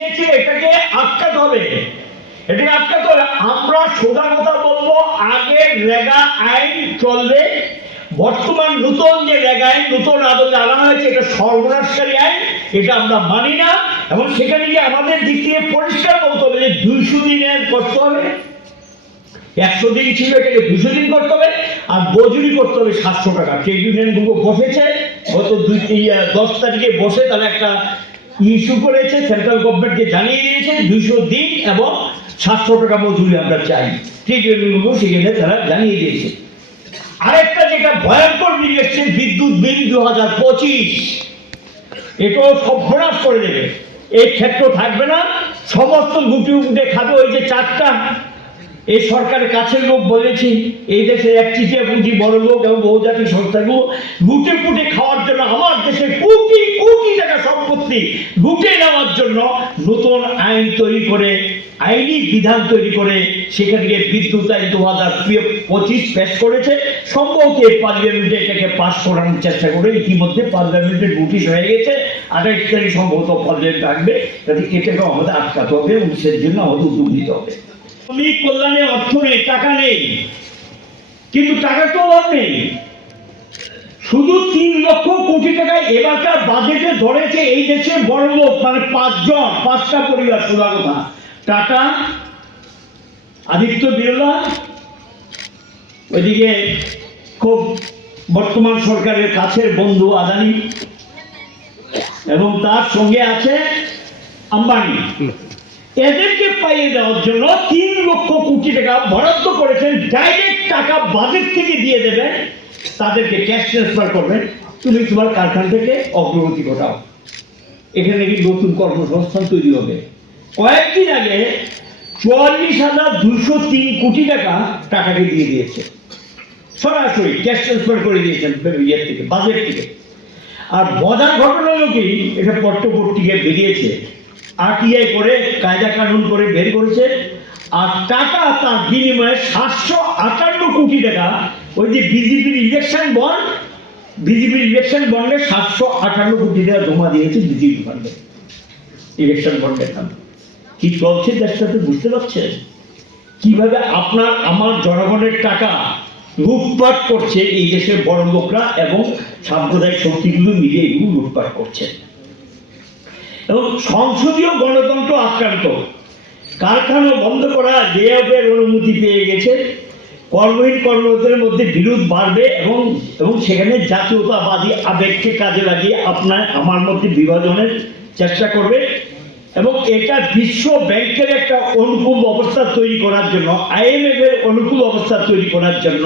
এটাকে আটকাতে হবে, এটাকে আটকাতে হবে। আমরা সোজা কথা বলবো, আগের রেগা আইন চলবে। বর্তমান নতুন যে রেগা আইন নতুন আদলে আনা হয়েছে, এটা সর্বনাশকারী আইন, এটা আমরা মানি না। এবং সেখানে গিয়ে আমাদের দিক থেকে পরিষ্কার বলতে হবে যে 200 দিনের করতে হবে, 100 দিন ছিল এটাকে 200 দিন করতে হবে, আর মজুরি করতে হবে 700 টাকা। ট্রেড ইউনিয়ন গুলো বসেছে গত 10 তারিখে বসে, তারা একটা ইস্যু করেছে, সেন্ট্রাল গভর্নমেন্টকে জানিয়ে দিয়েছে 200 দিন এবং 700 টাকা মজুরি আমরা চাই। ট্রেড ইউনিয়ন গুলো সেখানে তারা জানিয়ে দিয়েছে। আরেকটা যেটা ভয়ঙ্কর বিল এসছে, বিদ্যুৎ বিল 2025, এটাও সর্বনাশ করে দেবে। এই ক্ষেত্র থাকবে না, সমস্ত গুটি উঠে খাবে। ওই যে 4টা এই সরকারের কাছের লোক বলেছি, এই দেশে একচিটিয়া পুঁজি বড় লোক এবং বহুজাতিক সংস্থাগুলো লুটে পুটে খাওয়ার জন্য, আমার দেশে কোটি কোটি টাকা সম্পত্তি লুটে নেওয়ার জন্য নতুন আইন তৈরি করে, আইনি বিধান তৈরি করে সেখান থেকে বিদ্যুৎ আইন 2025 পেশ করেছে। সম্ভবত পার্লামেন্টে এটাকে পাস করানোর চেষ্টা করে ইতিমধ্যে পার্লামেন্টে নোটিশ হয়ে গেছে। 28 তারিখ সম্ভবত পার্লামেন্ট আসবে। এটাকে আমাদের আটকাতে হবে এবং সেই জন্য আমাদের উদ্যোগ নিতে হবে। শ্রমিক কল্যাণে অর্থ নেই, টাকা নেই, কিন্তু টাকার তো অভাব নেই। শুধু 3 লক্ষ কোটি টাকা এবারকার বাজেটে ধরেছে এই দেশের বড় লোক, মানে 5টা পরিবার। সোজা কথা, টাটা, আদিত্য বিড়লা, ওইদিকে খুব বর্তমান সরকারের কাছের বন্ধু আদানি, এবং তার সঙ্গে আছে আম্বানি। এদেরকে পাইয়ে দেওয়ার জন্য 3 লক্ষ কোটি টাকা বরাদ্দ করেছেন। ডাইরেক্ট টাকা বাজেট থেকে দিয়ে দেবেন, তাদেরকে ক্যাশ ট্রান্সফার করবেন, তুমি তোমার কারখানা থেকে অগ্রগতি ঘটাও। এখানে কি নতুন কর্মসংস্থান তৈরি হবে। কয়েকদিন আগে 44,203 কোটি টাকা টাকাকে দিয়ে দিয়েছে, সরাসরি ক্যাশ ট্রান্সফার করে দিয়েছেন ইয়ের থেকে, বাজেট থেকে। আর মজার ঘটনা হলো কি, এটা পট্টপট্টিকে বেরিয়েছে, আরটিআই করে, কায়দা কানুন করে বের করেছে। আর টাকা তার বিনিময়ে 758 কোটি টাকা ওই যে বিজেপির ইলেকশন বন্ড, বিজেপির ইলেকশন বন্ডে 758 কোটি টাকা জমা দিয়েছে বিজেপি ফান্ডে, ইলেকশন বন্ডের নাম। কি চলছে দেশটাতে বুঝতে পারছেন? কিভাবে আপনার আমার জনগণের টাকা লুটপাট করছে এই দেশের বড় লোকরা এবং সাম্প্রদায়িক শক্তিগুলো মিলে এগুলো লুটপাট করছে। এবং সংসদীয় গণতন্ত্র আক্রান্ত। কারখানা বন্ধ করা জেএফের অনুমতি পেয়ে গেছে। কর্মহীন কর্মরতদের মধ্যে বিরোধ বাড়বে এবং সেখানে জাতীয়তাবাদী আবেগকে কাজে লাগিয়ে আপনার আমার মধ্যে বিভাজনের চেষ্টা করবে। এবং এটা বিশ্ব ব্যাংকের একটা অনুকূল অবস্থা তৈরি করার জন্য, IMF এর অনুকূল অবস্থা তৈরি করার জন্য,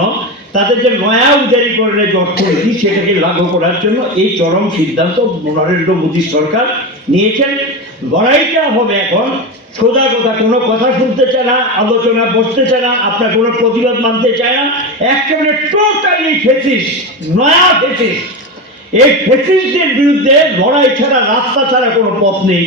তাদের যে নয়া উদারীকরণের যে অর্থনীতি সেটাকে লাগু করার জন্য এই চরম সিদ্ধান্ত নরেন্দ্র মোদী সরকার নিয়েছেন। লড়াইটা হবে এখন সোজা কথা, কোনো কথা শুনতে চায় না, আলোচনা বসতে চায় না, আপনার কোনো প্রতিবাদ মানতে চায় না। একেবারে টোটালি ফেসিস্ট, নয়া ফেসিস্ট। এই ফেসিস্টদের বিরুদ্ধে লড়াই ছাড়া, রাস্তা ছাড়া কোনো পথ নেই।